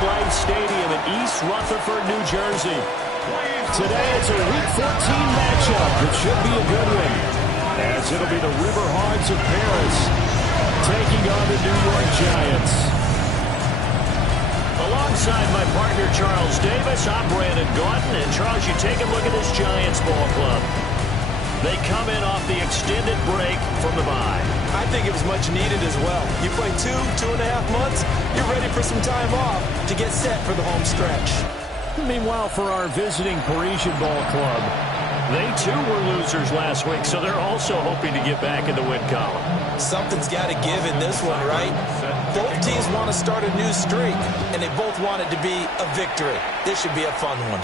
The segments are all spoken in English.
MetLife Stadium in East Rutherford, New Jersey. Today it's a Week 14 matchup that should be a good one, as it'll be the Riverhearts of Paris taking on the New York Giants. Alongside my partner Charles Davis, I'm Brandon Gaudin. And Charles, you take a look at this Giants ball club. They come in off the extended break from the bye. I think it was much needed as well. You play 2.5 months, you're ready for some time off to get set for the home stretch. Meanwhile, for our visiting Parisian ball club, they too were losers last week, so they're also hoping to get back in the win column. Something's got to give in this one, right? Both teams want to start a new streak, and they both want it to be a victory. This should be a fun one.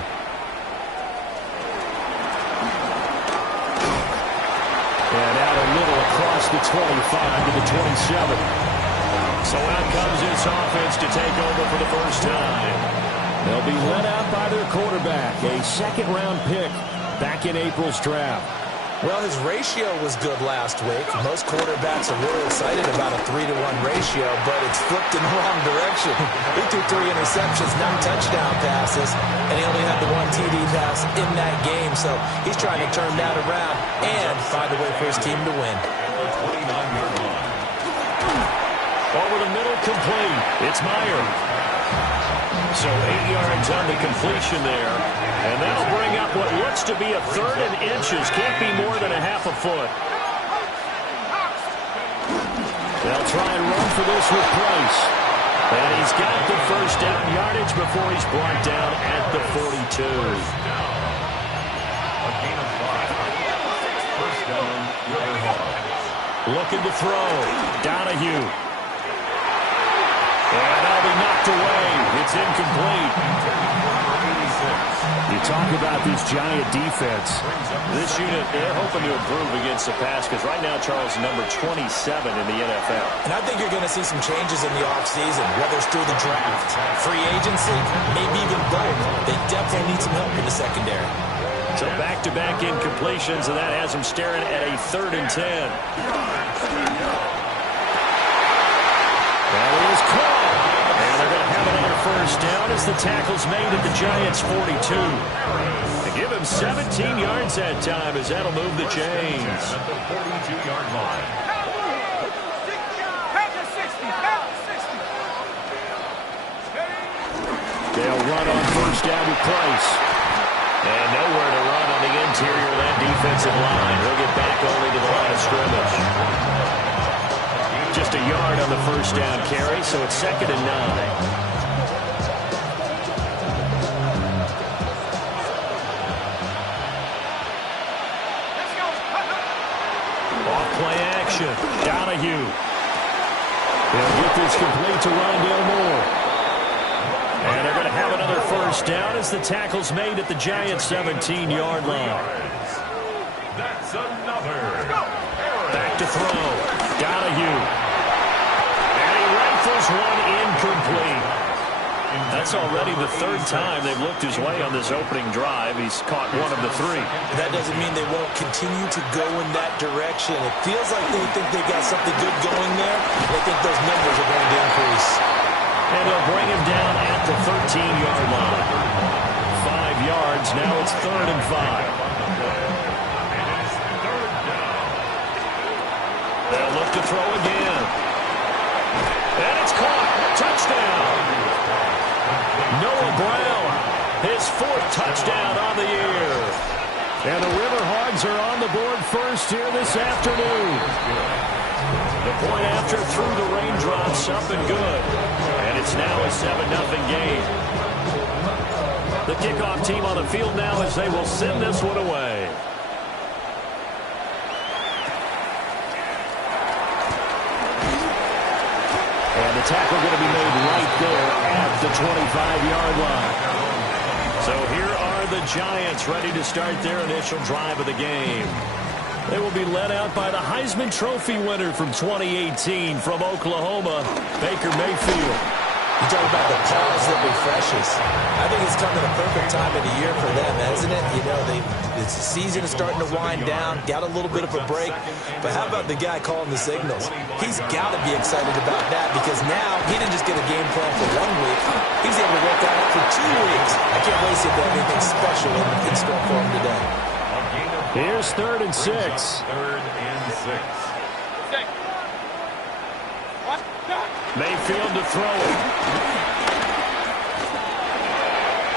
And out a little across the 25 to the 27. So out comes this offense to take over for the first time. They'll be led out by their quarterback, a second-round pick back in April's draft. Well, his ratio was good last week. Most quarterbacks are really excited about a 3-to-1 ratio, but it's flipped in the wrong direction. He threw 3 interceptions, 9 touchdown passes, and he only had the 1 TD pass in that game. So he's trying to turn that around and find a way for his team to win. Over the middle, complete. It's Meyer. So 8 yards on the completion there. And that'll bring up what looks to be a 3rd and inches. Can't be more than a half a foot. They'll try and run for this with Price. And he's got the first down yardage before he's brought down at the 42. Looking to throw. Donahue. And that'll be knocked away. It's incomplete. You talk about this Giant defense. This unit, they're hoping to improve against the pass because right now, Charles, number 27 in the NFL. And I think you're going to see some changes in the offseason, whether it's through the draft, free agency, maybe even both. They definitely need some help in the secondary. So back-to-back incompletions, and that has them staring at a 3rd and 10. That is caught. And they're going to have another first down as the tackle's made at the Giants' 42. They give him 17 yards that time as that'll move the chains. At the 42-yard line. They'll run on first down with Price. And nowhere to run on the interior of that defensive line. He'll get back only to the line of scrimmage. Just a yard on the first down carry, so it's 2nd and 9. Off-play action. Donahue. They'll get this complete to Rondale Moore. And they're going to have another first down as the tackle's made at the Giants' 17-yard line. That's another. Back to throw. Donahue. And he rifles one incomplete. That's already the 3rd time they've looked his way on this opening drive. He's caught one of the 3. That doesn't mean they won't continue to go in that direction. It feels like they think they got something good going there. They think those numbers are going to increase. And they'll bring him down at the 13-yard line. 5 yards. Now it's 3rd and 5. They'll look to throw again. And it's caught. Touchdown. Noah Brown. His 4th touchdown on the year. And the Riverhogs are on the board first here this afternoon. The point after through the raindrops up and good. And it's now a 7-0 game. The kickoff team on the field now as they will send this one away. And the tackle going to be made right there at the 25-yard line. So here are the Giants ready to start their initial drive of the game. They will be led out by the Heisman Trophy winner from 2018 from Oklahoma, Baker Mayfield. You talk about the pause that refreshes. I think it's has come at a perfect time of the year for them, hasn't it? You know, the season is starting to wind down, got a little bit of a break. But how about the guy calling the signals? He's got to be excited about that because now he didn't just get a game plan for 1 week. He was able to work on it for 2 weeks. I can't wait to see if they have anything special in store for him today. Here's 3rd and 6. 3rd and 6. Mayfield to throw it.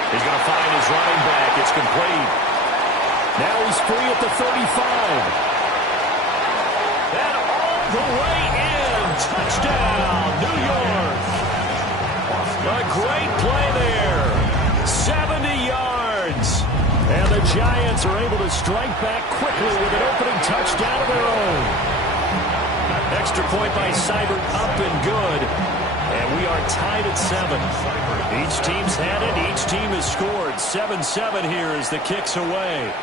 He's going to find his running back. It's complete. Now he's free at the 35. And all the way in. Touchdown, New York. A great play there. 70 yards. And the Giants are able to strike back quickly with an opening touchdown of their own. Extra point by Seibert, up and good. And we are tied at 7. Each team's had it. Each team has scored. 7-7 here as the kick's away.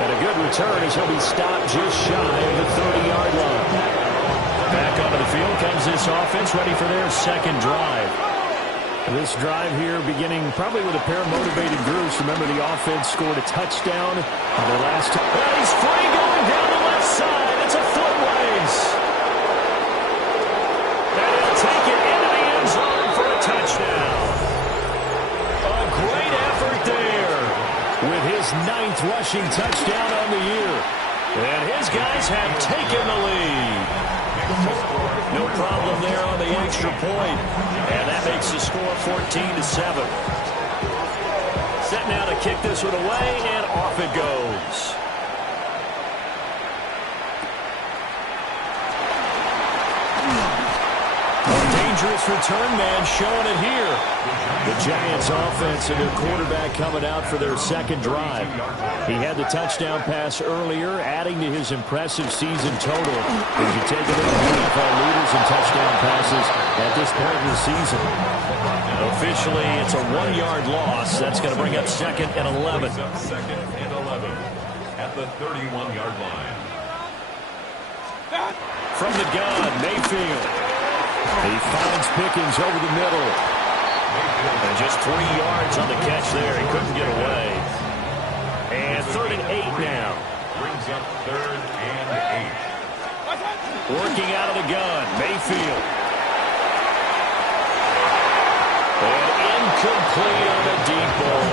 And a good return as he'll be stopped just shy of the 30-yard line. Back onto the field comes this offense, ready for their second drive. This drive here beginning probably with a pair of motivated groups. Remember, the offense scored a touchdown on their last time. Well, he's free going down the left side. It's a foot race. And he'll take it into the end zone for a touchdown. A great effort there with his 9th rushing touchdown on the year. And his guys have taken the lead. No problem there on the extra point. And that makes the score 14-7. Set now to kick this one away, and off it goes. Dangerous return man showing it here. The Giants offense and their quarterback coming out for their second drive. He had the touchdown pass earlier, adding to his impressive season total. As you take a look at the NFL leaders in touchdown passes at this point in the season. Officially, it's a 1-yard loss. That's going to bring up 2nd and 11. 2nd and 11 at the 31-yard line. From the gun, Mayfield. He finds Pickens over the middle. And just 3 yards on the catch there. He couldn't get away. And 3rd and 8 now. Brings up 3rd and 8. Working out of the gun, Mayfield. And incomplete on the deep ball.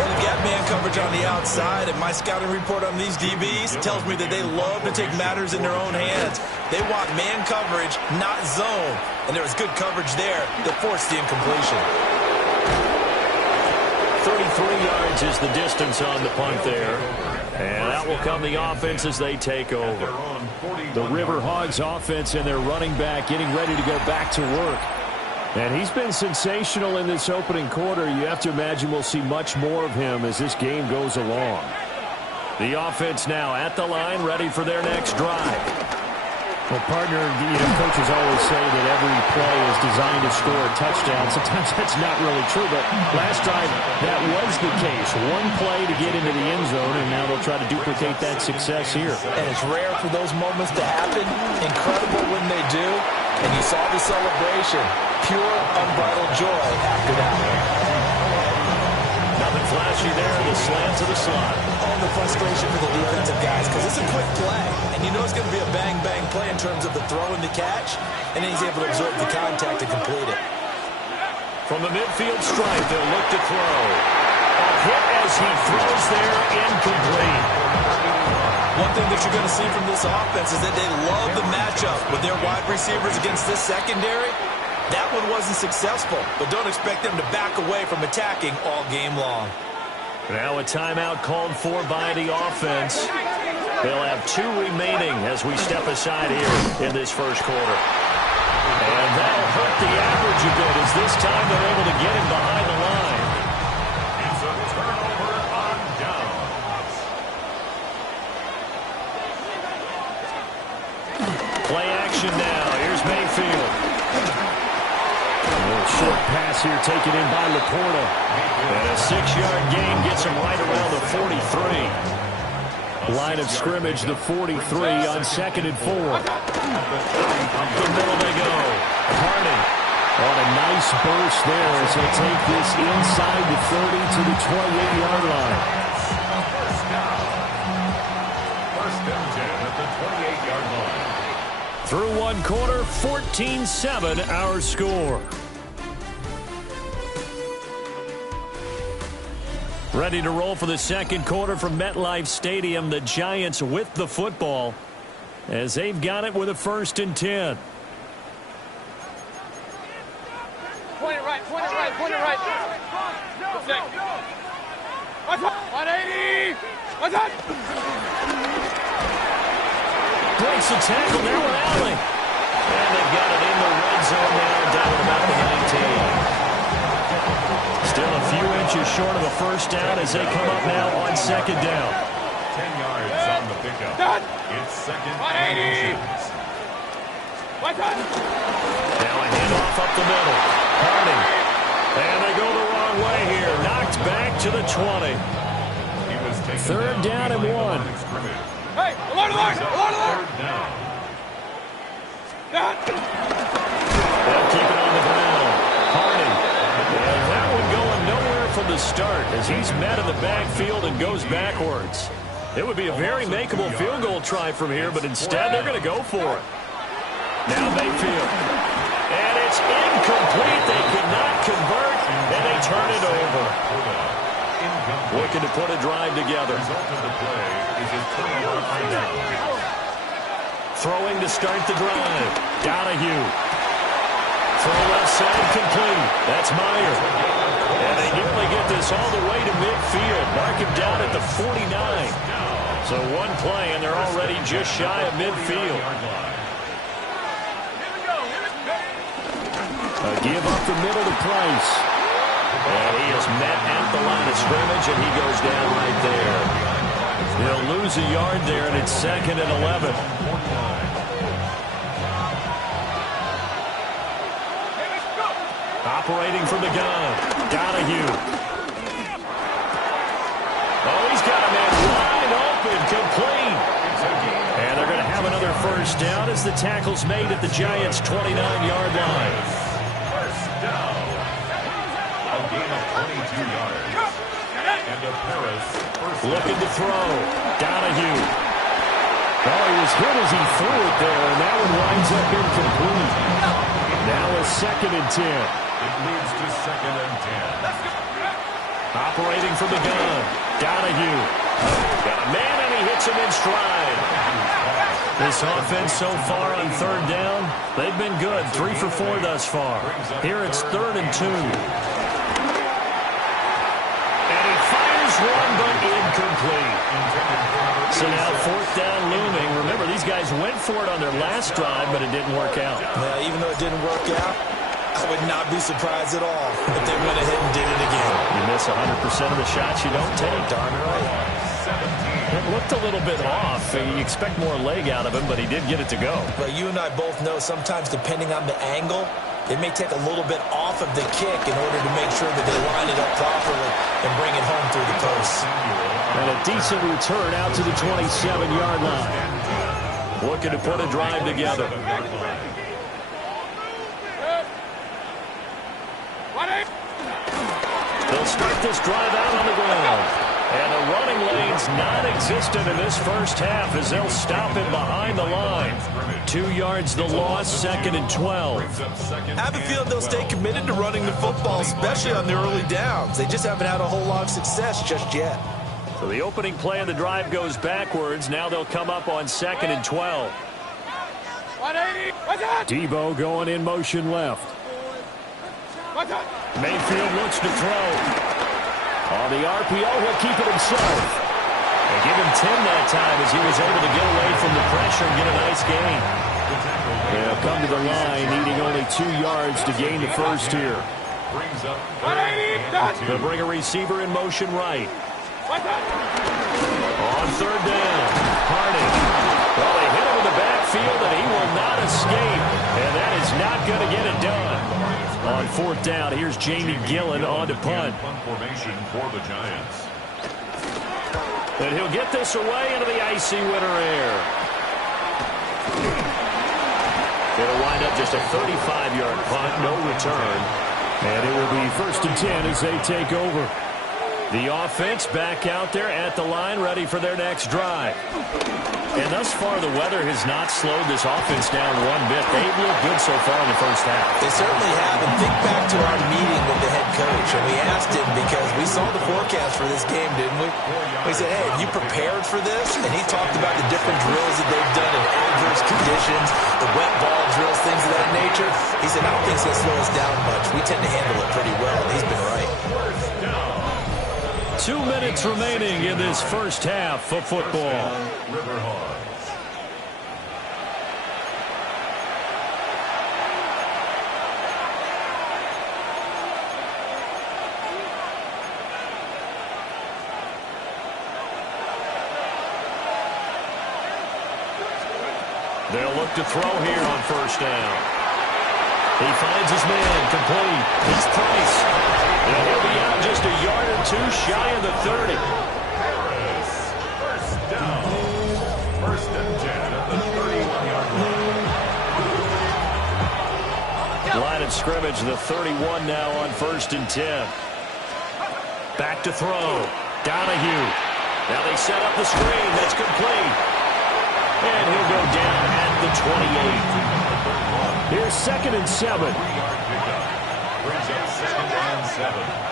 They've got man coverage on the outside, and my scouting report on these DBs tells me that they love to take matters in their own hands. They want man coverage, not zone. And there was good coverage there that forced the incompletion. 33 yards is the distance on the punt there. And out will come the offense as they take over. The River Hogs offense and their running back getting ready to go back to work. And he's been sensational in this opening quarter. You have to imagine we'll see much more of him as this game goes along. The offense now at the line, ready for their next drive. Well, partner, coaches always say that every play is designed to score a touchdown. Sometimes that's not really true, but last drive, that was the case. One play to get into the end zone, and now they'll try to duplicate that success here. And it's rare for those moments to happen. Incredible when they do. And you saw the celebration. Pure, unbridled joy after that one. Nothing flashy there. The slant to the slot. All the frustration for the defensive guys because it's a quick play. And you know it's going to be a bang-bang play in terms of the throw and the catch. And then he's able to absorb the contact to complete it. From the midfield stripe, they'll look to throw. A hit as he throws there, incomplete. One thing that you're going to see from this offense is that they love the matchup with their wide receivers against this secondary. That one wasn't successful, but don't expect them to back away from attacking all game long. Now a timeout called for by the offense. They'll have 2 remaining as we step aside here in this first quarter. And that'll hurt the average a bit as this time they're able to get him behind the line. It's a turnover on downs. Play action now. Here's Mayfield. A short pass here taken in by Laporta. And a 6-yard gain gets him right around the 43. Line of scrimmage, the 43 on 2nd and 4. Up the middle they go. Nice burst there as he'll take this inside the 30 to the 28-yard line. First and 10 at the 28-yard line. Through one quarter, 14-7 our score. Ready to roll for the second quarter from MetLife Stadium. The Giants with the football as they've got it with a 1st and 10. Point it right, point it right, point it right. 180! What's up? Breaks the tackle now with Allen. And they've got it in the red zone now, down at about the 19. Still a few inches short of a first down as they come up now on second down. 10 yards on the pickup. It's second and 180! inches. What's up? Now a handoff up the middle. Harding. And they go the wrong way here. Knocked back to the 20. He was taken Third down and behind the 1. line of scrimmage. Hey, alert, alert, alert, alert! Third down. They'll keep it on the ground. Harding. And that one going nowhere from the start as he's met in the backfield and goes backwards. It would be a very makeable field goal try from here, but instead they're going to go for it. Now Mayfield. And it's incomplete. They cannot convert, and they turn it over. Looking to put a drive together. Result of the play is a turnover on down. Throwing to start the drive. Donahue. Throw left side complete. That's Meyer. And they nearly get this all the way to midfield. Mark him down at the 49. So one play, and they're already just shy of midfield. A give up the middle to Price. And he is met at the line of scrimmage, and he goes down right there. They'll lose a yard there, and it's 2nd and 11. Operating from the gun. Donahue. Oh, he's got a man wide open, complete. And they're going to have another first down as the tackle's made at the Giants' 29-yard line. First down. A gain of 22 yards. And a Paris first Looking to throw. Donahue. Oh, he was hit as he threw it there, and that one winds up incomplete. Now a 2nd and 10. It leads to 2nd and 10. Operating from the gun. Donahue. Got a man, and he hits him in stride. This offense so far on 3rd down, they've been good. 3 for 4 thus far. Here it's 3rd and 2. And he fires one, but incomplete. So now 4th down looming. Remember, these guys went for it on their last drive, but it didn't work out. Yeah, even though it didn't work out, I would not be surprised at all if they went ahead and did it again. You miss 100% of the shots you don't take. Darn right. It looked a little bit off. You expect more leg out of him, but he did get it to go. But you and I both know sometimes depending on the angle, it may take a little bit off of the kick in order to make sure that they line it up properly and bring it home through the post. And a decent return out to the 27-yard line. Looking to put a drive together. They'll start this drive out on the ground. And the running lane's non-existent in this first half as they'll stop him behind the line. 2 yards the loss, 2nd and 12. I have a feeling they'll stay committed to running the football, especially on the early downs. They just haven't had a whole lot of success just yet. So the opening play of the drive goes backwards. Now they'll come up on 2nd and 12. 180! What's up? Debo going in motion left. What's up? Mayfield looks to throw. On the RPO, he'll keep it himself. They give him 10 that time as he was able to get away from the pressure and get a nice gain. They'll come to the line, needing only 2 yards to gain the first here. Brings up 180! They'll bring a receiver in motion right. What's up? On 3rd down, Harding. Well, they hit him in the backfield, and he will not escape. And that is not going to get it done. On 4th down, here's Jamie Gillen on to punt. punt formation for the Giants. And he'll get this away into the icy winter air. It'll wind up just a 35-yard punt, no return. And it will be 1st and 10 as they take over. The offense back out there at the line, ready for their next drive. And thus far, the weather has not slowed this offense down one bit. They've looked good so far in the first half. They certainly have. And think back to our meeting with the head coach. And we asked him because we saw the forecast for this game, didn't we? We said, hey, have you prepared for this? And he talked about the different drills that they've done in adverse conditions, the wet ball drills, things of that nature. He said, I don't think it's going to slow us down much. We tend to handle it pretty well. And he's been right. 2 minutes remaining in this first half of football. Riverhawks. They'll look to throw here on 1st down. He finds his man complete. It's Price. And he'll be out just a yard or two shy of the 30. Harris. 1st down. 1st and 10 at the 31-yard line. Line of scrimmage, the 31 now on 1st and 10. Back to throw. Donahue. Now they set up the screen. That's complete. And he'll go down at the 28. Here's 2nd and 7. 3-yard pickup. Brings up 2nd and 7.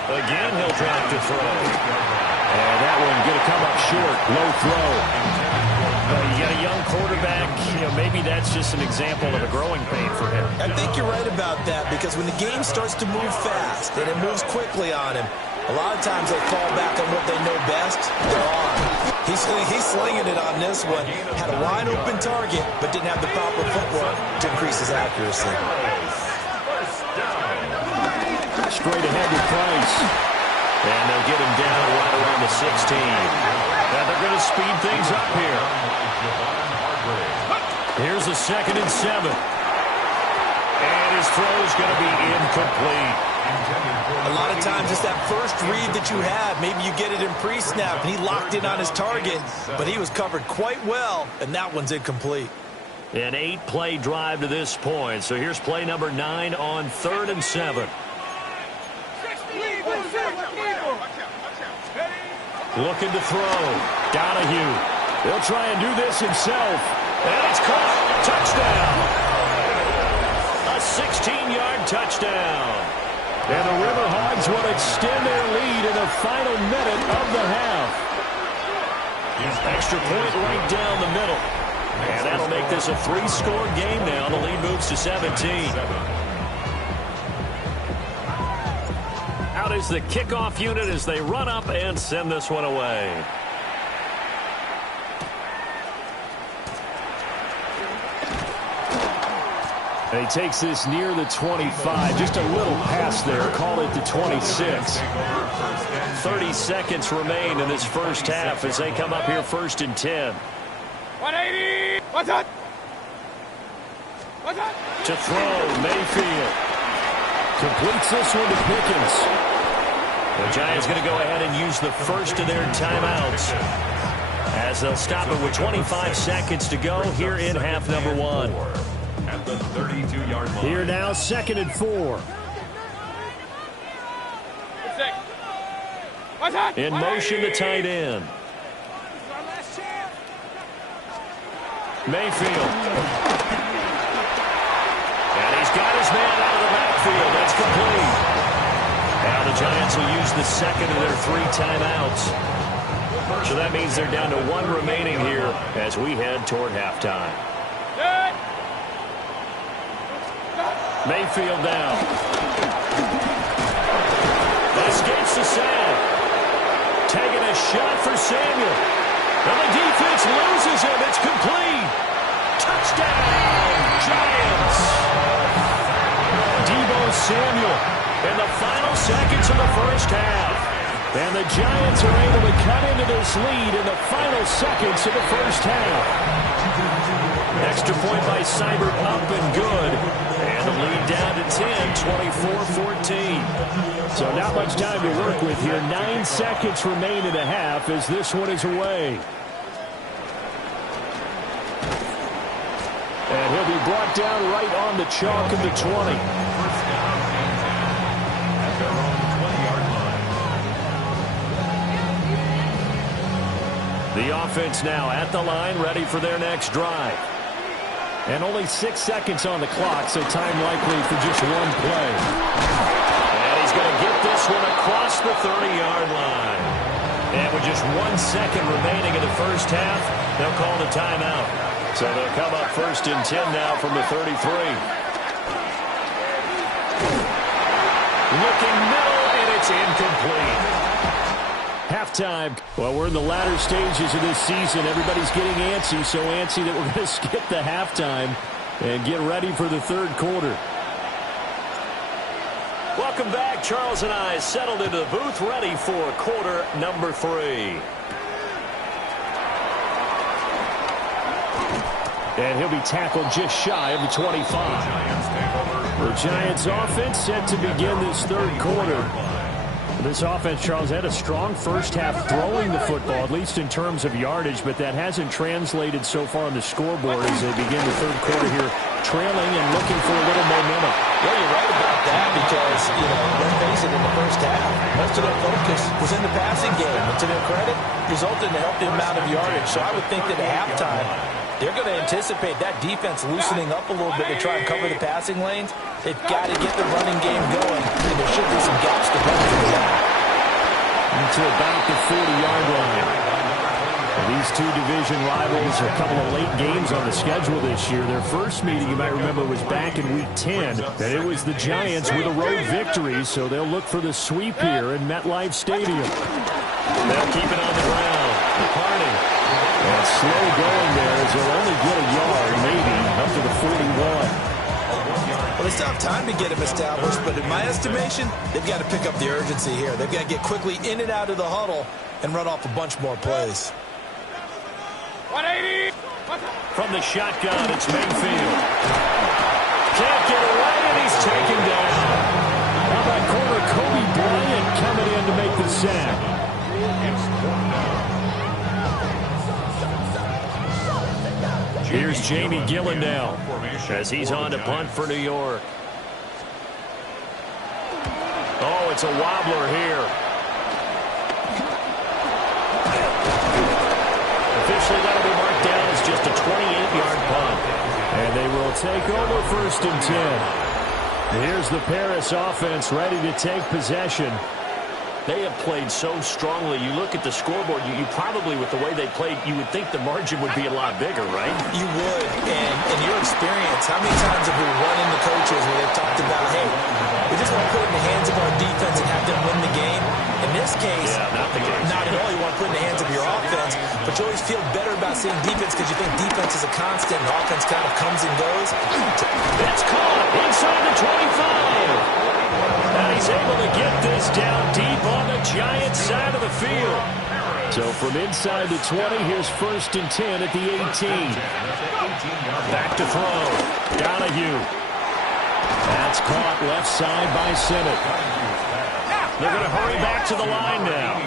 Again, he'll drop to throw. And that one going to come up short. Low throw. You got a young quarterback. Maybe that's just an example of a growing pain for him. I think you're right about that because when the game starts to move fast and it moves quickly on him, a lot of times they fall back on what they know best, their arm. He's slinging it on this one. Had a wide open target, but didn't have the proper footwork to increase his accuracy. Straight ahead to Price. And they'll get him down right around the 16. Now they're going to speed things up here. Here's a 2nd and 7. And his throw is going to be incomplete. A lot of times it's that first read that you have. Maybe you get it in pre-snap, and he locked in on his target, but he was covered quite well, and that one's incomplete. An 8-play drive to this point. So here's play number 9 on 3rd and 7. Looking to throw. Donahue. He'll try and do this himself. And it's caught. Touchdown. A 16-yard touchdown. And the Riverhawks will extend their lead in the final minute of the half. Extra point right down the middle. And that'll make this a 3-score game now. The lead moves to 17. Out is the kickoff unit as they run up and send this one away. And he takes this near the 25. Just a little pass there. Call it the 26. 30 seconds remain in this first half as they come up here 1st and 10. 180. What's up? What's up? To throw, Mayfield. Completes this one to Pickens. The Giants going to go ahead and use the first of their timeouts as they'll stop it with 25 seconds to go here in half number 1. At the 32-yard line. Here now, 2nd and 4. What's up? In motion, the tight end. Mayfield. And he's got his man out of the backfield. That's complete. Now the Giants will use the second of their 3 timeouts. So that means they're down to 1 remaining here as we head toward halftime. Mayfield down. Escapes the sack. Taking a shot for Samuel. And the defense loses him. It's complete. Touchdown, Giants. Deebo Samuel in the final seconds of the first half. And the Giants are able to cut into this lead in the final seconds of the first half. Extra point by Seibert up and good. And the lead down to 10, 24-14. So not much time to work with here. 9 seconds remain in the half as this one is away. And he'll be brought down right on the chalk of the 20. The offense now at the line, ready for their next drive. And only 6 seconds on the clock, so time likely for just one play. And he's going to get this one across the 30-yard line. And with just 1 second remaining in the first half, they'll call the timeout. So they'll come up 1st and 10 now from the 33. Looking middle, and it's incomplete. Halftime. Well, we're in the latter stages of this season. Everybody's getting antsy, so antsy that we're going to skip the halftime and get ready for the third quarter. Welcome back. Charles and I settled into the booth, ready for quarter number 3. And he'll be tackled just shy of the 25. The Giants offense set to begin this third quarter. This offense, Charles, had a strong first half throwing the football, at least in terms of yardage, but that hasn't translated so far on the scoreboard as they begin the third quarter here, trailing and looking for a little momentum. Well, you're right about that because, let's face it, in the first half, most of their focus was in the passing game. And to their credit, resulted in a healthy amount of yardage. So I would think that at halftime, they're going to anticipate that defense loosening up a little bit to try and cover the passing lanes. They've got to get the running game going, and there should be some gaps to run through that. Into about the 40-yard line. These two division rivals, a couple of late games on the schedule this year. Their first meeting, you might remember, was back in Week 10, and it was the Giants with a road victory, so they'll look for the sweep here in MetLife Stadium. They'll keep it on the ground. Harding. And slow going there as they'll only get a yard, maybe, up to the 41. Well, they still have time to get him established, but in my estimation, they've got to pick up the urgency here. They've got to get quickly in and out of the huddle and run off a bunch more plays. 180. From the shotgun, it's Mayfield. Can't get away, and he's taken down. How about corner Kobe Bryant coming in to make the sack? Here's Jamie Gillandale as he's on to punt for New York. Oh, it's a wobbler here. Officially, that'll be marked down as just a 28-yard punt. And they will take over 1st and 10. Here's the Paris offense ready to take possession. They have played so strongly. You look at the scoreboard, you probably, with the way they played, you would think the margin would be a lot bigger, right? You would. And in your experience, how many times have we run into coaches where they've talked about, hey, we just want to put it in the hands of our defense and have them win the game? In this case, not at all. You want to put it in the hands of your offense, but you always feel better about seeing defense because you think defense is a constant and offense kind of comes and goes. That's caught inside the 25. And he's able to get this down deep on the Giants side of the field. So from inside the 20, here's 1st and 10 at the 18. Back to throw. Donahue. That's caught left side by Sinnott. They're going to hurry back to the line now.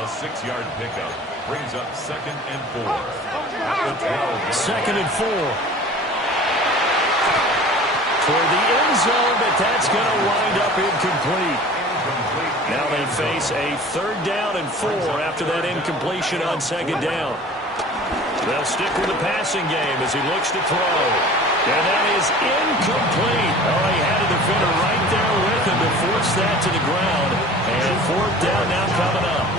A 6-yard pickup brings up 2nd and 4. At the 12. 2nd and 4. For the end zone, but that's going to wind up incomplete. Now they face a 3rd down and 4 after that incompletion on 2nd down. They'll stick with the passing game as he looks to throw. And that is incomplete. Oh, he had a defender right there with him to force that to the ground. And 4th down now coming up.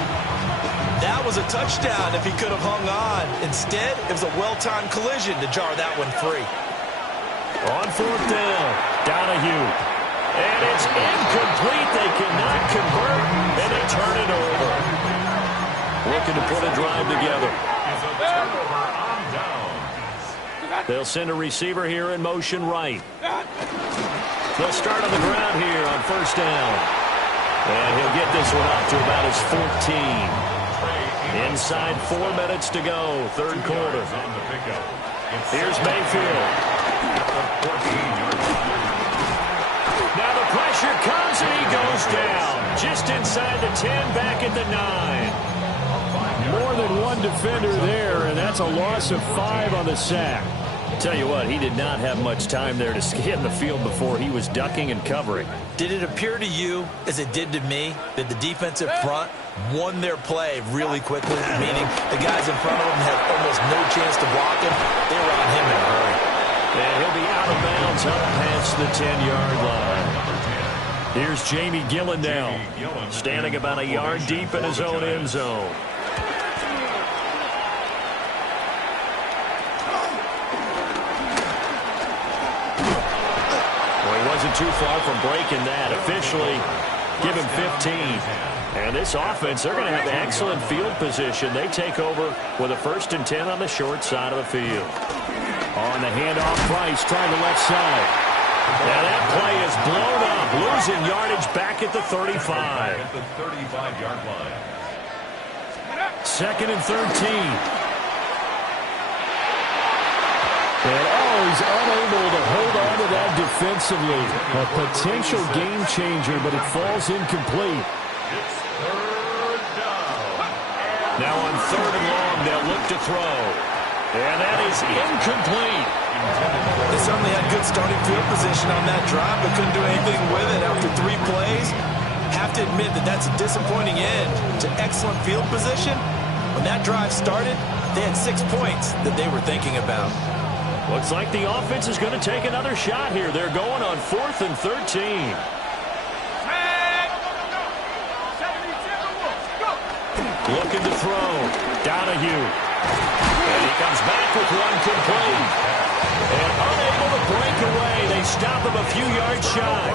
That was a touchdown if he could have hung on. Instead, it was a well-timed collision to jar that one free. On 4th down, Donahue. And it's incomplete. They cannot convert, and they turn it over. Looking to put a drive together. They'll send a receiver here in motion right. They'll start on the ground here on 1st down. And he'll get this one up to about his 14. Inside 4 minutes to go, 3rd quarter. Here's Mayfield. Now the pressure comes and he goes down. Just inside the 10, back at the 9. More than one defender there, and that's a loss of 5 on the sack. Tell you what, he did not have much time there to scan the field before he was ducking and covering. Did it appear to you, as it did to me, that the defensive front won their play really quickly, meaning the guys in front of them had almost no chance to block him? They were on him in a hurry. And he'll be out of bounds up past the 10-yard line. Here's Jamie Gillen now, standing about a yard deep in his own end zone. Wasn't too far from breaking that. Officially, give him 15. And this offense, they're going to have excellent field position. They take over with a 1st and 10 on the short side of the field. On the handoff, Price trying the left side. Now that play is blown up, losing yardage back at the 35. At the 35-yard line. 2nd and 13. And he's unable to hold on to that defensively. A potential game changer, but it falls incomplete. It's 3rd down. Now on 3rd and long, they'll look to throw. And that is incomplete. They certainly had good starting field position on that drive, but couldn't do anything with it after 3 plays. Have to admit that that's a disappointing end to excellent field position. When that drive started, they had 6 points that they were thinking about. Looks like the offense is going to take another shot here. They're going on 4th and 13. Looking to throw. Donahue. And he comes back with one complete. And unable to break away. They stop him a few yards shy.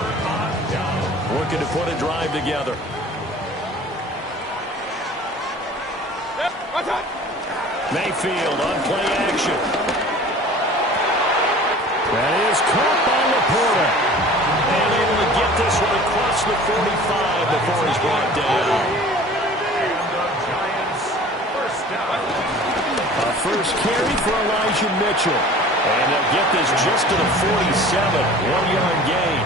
Looking to put a drive together. Mayfield on play action. That is caught by Laporta. And able to get this one across the 45 before he's brought down. And the Giants' 1st down. A first carry for Elijah Mitchell. And they'll get this just to the 47. 1-yard gain.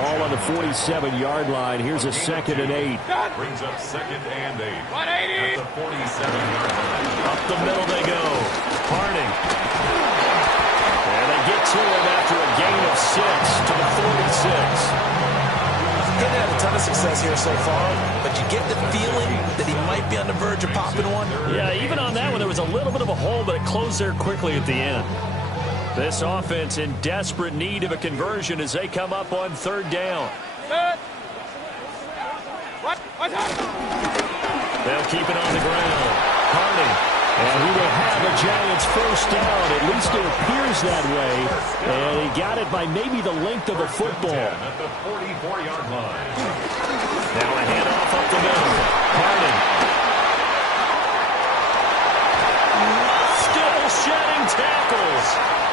Ball on the 47-yard line. Here's a 2nd and 8. Brings up 2nd and 8. 180. At the 47-yard line. Up the middle they go. Harding. And they get to him after a gain of 6 to the 46. He hasn't had a ton of success here so far, but you get the feeling that he might be on the verge of popping one. Yeah, even on that one, there was a little bit of a hole, but it closed there quickly at the end. This offense in desperate need of a conversion as they come up on 3rd down. They'll keep it on the ground. Harding. And he will have a Giants 1st down. At least it appears that way. And he got it by maybe the length of a football. At the 44-yard line. Now a handoff up the middle. Harding. Still shedding tackles.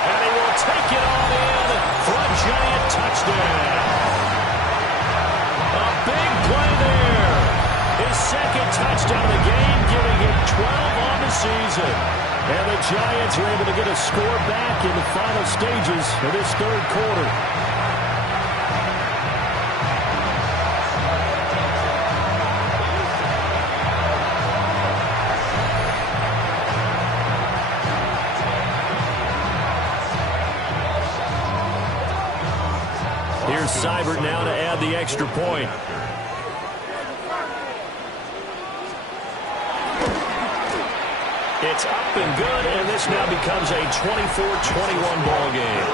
And he will take it on in for a Giant touchdown. A big play there. His 2nd touchdown of the game, giving him 12 on the season. And the Giants are able to get a score back in the final stages of this 3rd quarter. Here's Seibert now to add the extra point. It's up and good, and this now becomes a 24-21 ball game.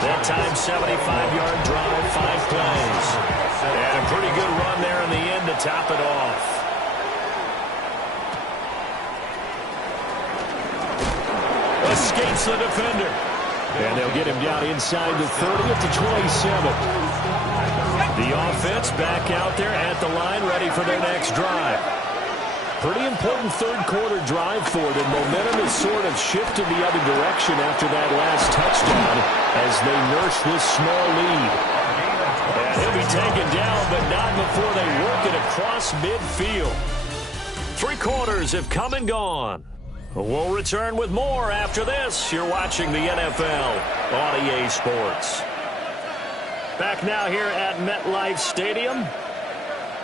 That time, 75-yard drive, 5 plays. And a pretty good run there in the end to top it off. Escapes the defender. And they'll get him down inside the 30 at the 27. The offense back out there at the line, ready for their next drive. Pretty important 3rd quarter drive for them. Momentum has sort of shifted the other direction after that last touchdown as they nurse this small lead. And he'll be taken down, but not before they work it across midfield. 3 quarters have come and gone. We'll return with more after this. You're watching the NFL on EA Sports. Back now here at MetLife Stadium.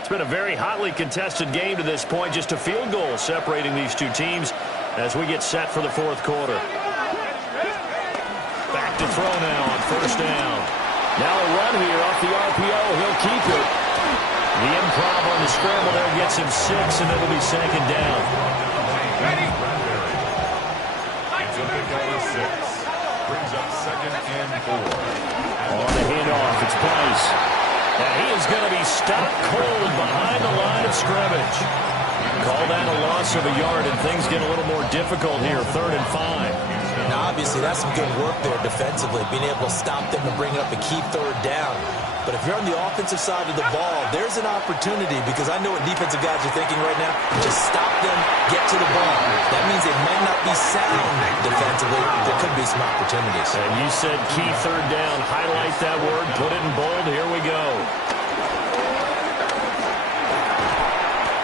It's been a very hotly contested game to this point. Just a field goal separating these two teams. as we get set for the fourth quarter. Back to throw now on first down. Now a run here off the RPO. He'll keep it. The improv on the scramble there gets him 6, and it'll be second down. Ready? It's a big out of 6. Brings up 2nd and 4. On the handoff, it's Price. And he is going to be stopped cold behind the line of scrimmage. Call that a loss of a yard, and things get a little more difficult here, 3rd and 5. Now, obviously, that's some good work there defensively, being able to stop them and bring up a key 3rd down. But if you're on the offensive side of the ball, there's an opportunity, because I know what defensive guys are thinking right now. Just stop them, get to the ball. That means they might not be sound defensively. There could be some opportunities. And you said key 3rd down. Highlight that word. Put it in bold. Here we go.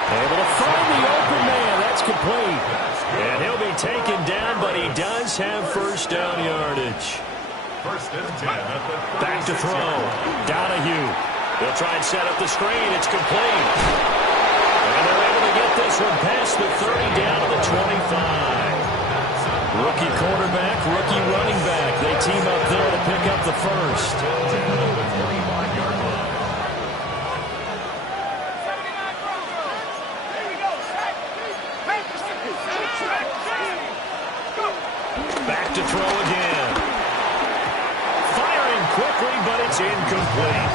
Able to find the open man. That's complete. And he'll be taken down, but he does have first down yardage. 1st and 10 at the Back to throw. Donahue. He'll try and set up the screen. It's complete. And they're able to get this one past the 30 down to the 25. Rookie quarterback, rookie running back. They team up there to pick up the first. Back to throw again. Firing quickly, but it's incomplete.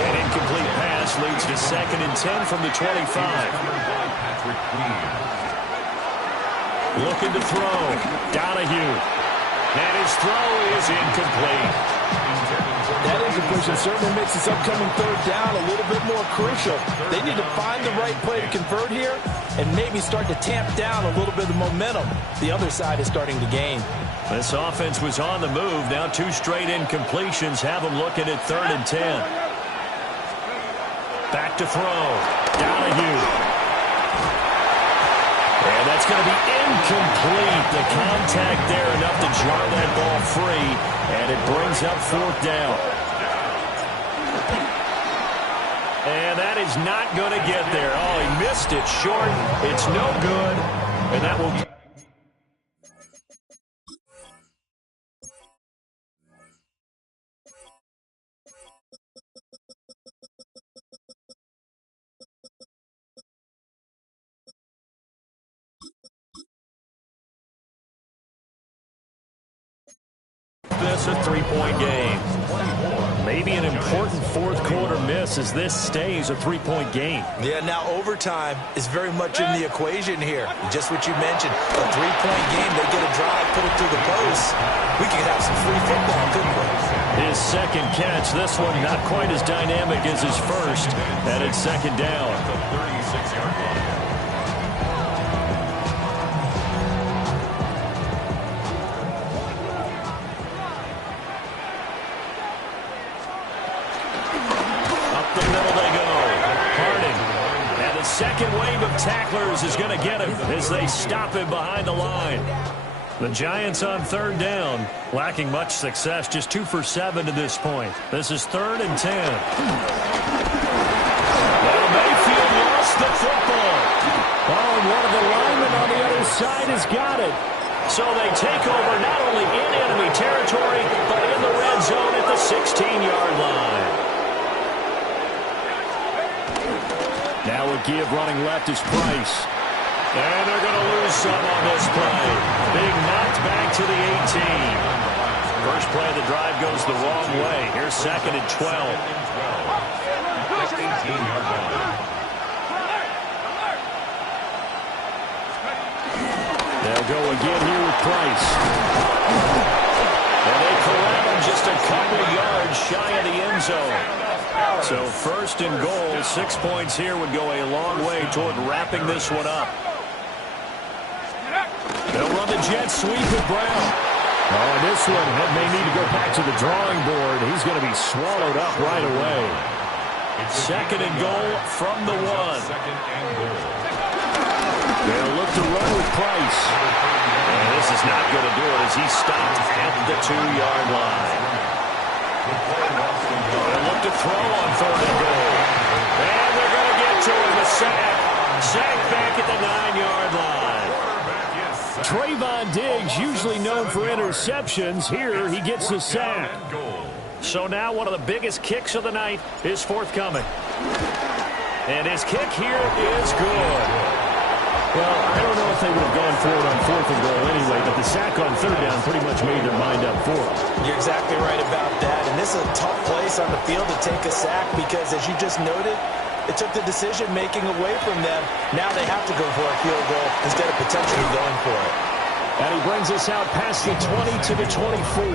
An incomplete pass leads to 2nd and 10 from the 25. Looking to throw. Donahue. And his throw is incomplete. That incompletion certainly makes this upcoming 3rd down a little bit more crucial. They need to find the right play to convert here and maybe start to tamp down a little bit of the momentum the other side is starting to gain. This offense was on the move. Now 2 straight incompletions have them looking at 3rd and 10. Back to throw. Donahue. And that's going to be incomplete. The contact there enough to jar that ball free, and it brings up 4th down. And that is not going to get there. Oh, he missed it short. It's no good, and that will... This a 3-point game. Maybe an important 4th quarter miss as this stays a 3-point game. Yeah, now overtime is very much in the equation here. Just what you mentioned, a 3-point game, they get a drive, put it through the post. We could have some free football, couldn't we? His 2nd catch, this one not quite as dynamic as his first, and it's 2nd down. The 36-yard line. Second wave of tacklers is going to get him as they stop him behind the line. The Giants on 3rd down, lacking much success, just 2 for 7 to this point. This is 3rd and 10. Well, Mayfield lost the football. Oh, and one of the linemen on the other side has got it. So they take over not only in enemy territory, but in the red zone at the 16-yard line. Now a give running left is Price. And they're going to lose some on this play. Being knocked back to the 18. First play of the drive goes the wrong way. Here's 2nd and 12. They'll go again here with Price. And they corral him just a couple yards shy of the end zone. So 1st and goal, 6 points here would go a long way toward wrapping this one up. They'll run the jet sweep with Brown. Oh, and this one may need to go back to the drawing board. He's going to be swallowed up right away. 2nd and goal from the 1. They'll look to run with Price. And this is not going to do it as he's stopped at the 2-yard line. They'll look to throw on 3rd and goal. And they're going to get to him. A sack. Sack back at the 9-yard line. Trayvon Diggs, usually known for interceptions. Here he gets the sack. So now one of the biggest kicks of the night is forthcoming. And his kick here is good. Well, I don't know if they would have gone for it on 4th and goal anyway, but the sack on 3rd down pretty much made their mind up for it. You're exactly right about that. And this is a tough place on the field to take a sack because, as you just noted, it took the decision-making away from them. Now they have to go for a field goal instead of potentially going for it. And he brings us out past the 20 to the 24.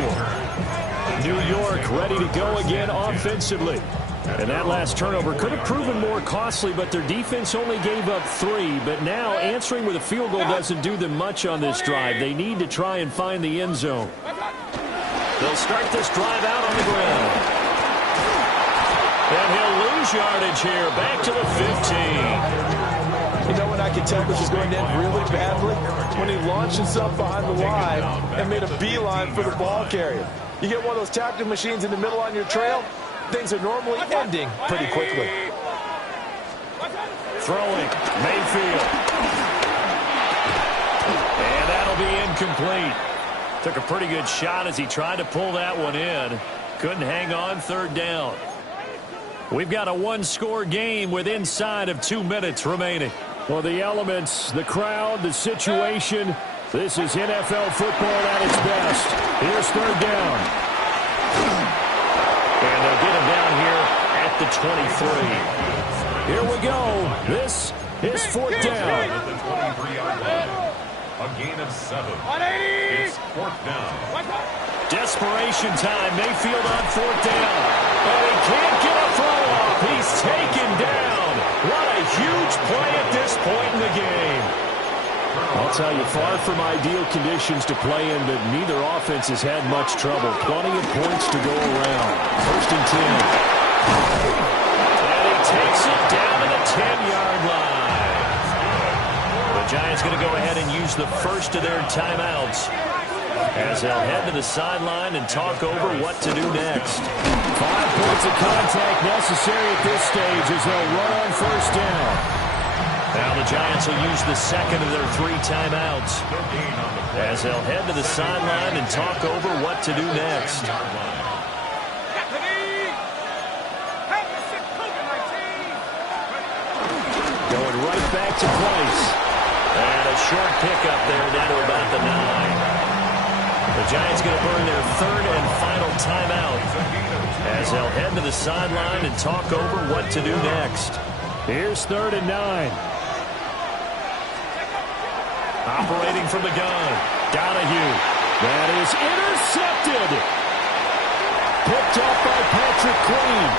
New York ready to go again offensively. And that last turnover could have proven more costly, but their defense only gave up 3. But now answering with a field goal doesn't do them much on this drive. They need to try and find the end zone. They'll start this drive out on the ground. And he'll lose yardage here, back to the 15. You know when I could tell this was going to end really badly? When he launched himself behind the line and made a beeline for the ball carrier. You get one of those tackling machines in the middle on your trail, things are normally ending pretty quickly. Throwing, Mayfield. And that'll be incomplete. Took a pretty good shot as he tried to pull that one in. Couldn't hang on, 3rd down. We've got a one-score game with inside of 2 minutes remaining. Well, the elements, the crowd, the situation, this is NFL football at its best. Here's 3rd down. And they'll get him down here at the 23. Here we go. This is 4th down. At the 23-yard line. A gain of 7. It's 4th down. Desperation time. Mayfield on 4th down. And he can't get a throw off. He's taken down. What a huge play at this point in the game. I'll tell you, far from ideal conditions to play in, but neither offense has had much trouble. Plenty of points to go around. 1st and 10. And he takes it down to the 10-yard line. The Giants going to go ahead and use the first of their timeouts as they'll head to the sideline and talk over what to do next. 5 points of contact necessary at this stage as they'll run on 1st down. Now the Giants will use the second of their 3 timeouts as they'll head to the sideline and talk over what to do next. Going right back to place. And a short pickup there down to about the 9. The Giants going to burn their 3rd and final timeout as they'll head to the sideline and talk over what to do next. Here's 3rd and 9. Operating from the gun. Donahue. That is intercepted. Picked up by Patrick Queen.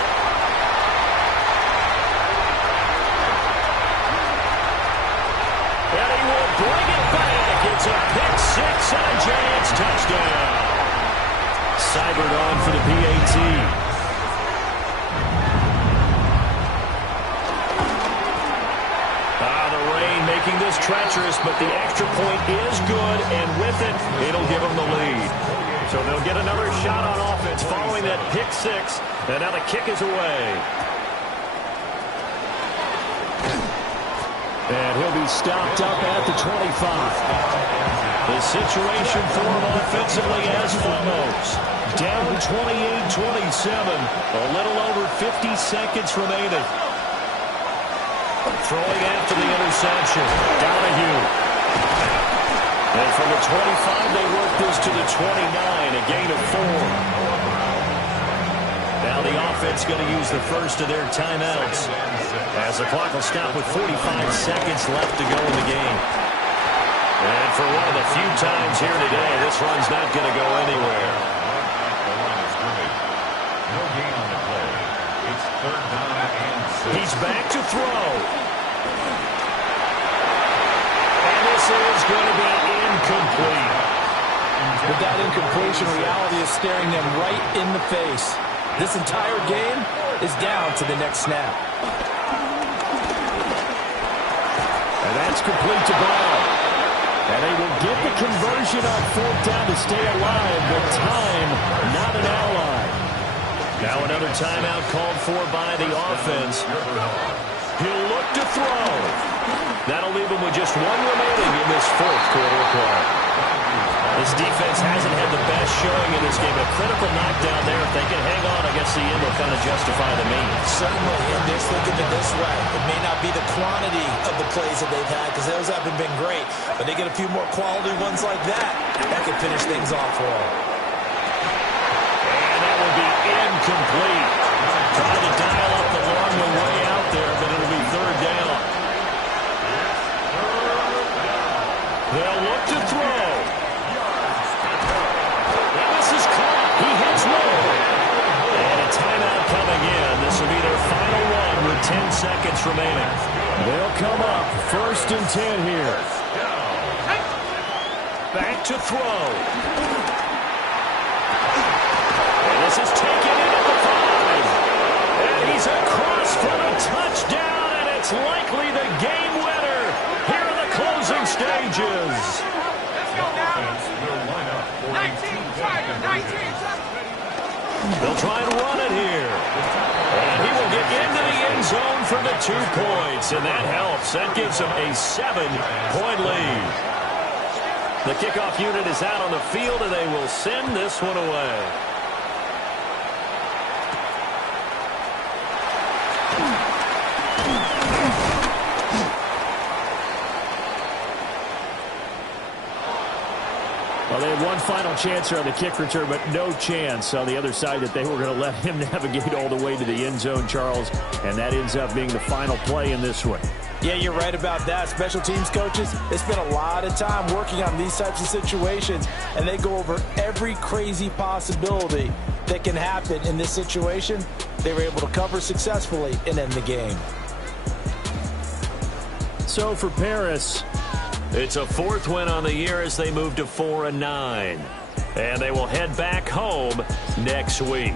And he will bring it back. It's a pick 6 and a Giants touchdown. Seibert on for the PAT. The rain making this treacherous, but the extra point is good, and with it, it'll give them the lead. So they'll get another shot on offense following that pick 6, and now the kick is away. And he'll be stopped up at the 25. The situation for him offensively as follows. Down 28-27. A little over 50 seconds remaining. Throwing after the interception. Donahue. And from the 25, they work this to the 29. A gain of 4. Now the offense going to use the first of their timeouts as the clock will stop with 45 seconds left to go in the game. And for one of the few times here today, this run's not going to go anywhere. No gain on the play. It's 3rd down and 6. He's back to throw. And this is going to be incomplete. With that incompletion, reality is staring them right in the face. This entire game is down to the next snap. And that's complete to Brown. And they will get the conversion on 4th down to stay alive, but time not an ally. Now another timeout called for by the offense. He'll look to throw. That'll leave him with just one remaining in this fourth quarter of play. This defense hasn't had the best showing in this game. A critical knockdown there. If they can hang on against the end, they'll kind of justify the means. Certainly, and just think of it this way. It may not be the quantity of the plays that they've had because those haven't been great, but they get a few more quality ones like that. That could finish things off for them. And that will be incomplete. Tried to dial up along the way out there, but it'll be third down. They'll look to throw. And this is caught. He hits low. And a timeout coming in. This will be their final one with 10 seconds remaining. They'll come up 1st and 10 here. Back to throw. And this is taken in at the 5. And he's across for a touchdown, and it's likely the game winner here in the closing stages. Let's go now. 19, Tiger, 19. They'll try and run it here. And he will get into the end zone for the 2 points, and that helps. That gives him a 7-point lead. The kickoff unit is out on the field, and they will send this one away. Well, they had one final chance here on the kick return, but no chance on the other side that they were going to let him navigate all the way to the end zone, Charles, and that ends up being the final play in this one. Yeah, you're right about that. Special teams coaches, they spend a lot of time working on these types of situations, and they go over every crazy possibility that can happen in this situation. They were able to cover successfully and end the game. So for Paris, it's a 4th win on the year as they move to 4-9. And they will head back home next week.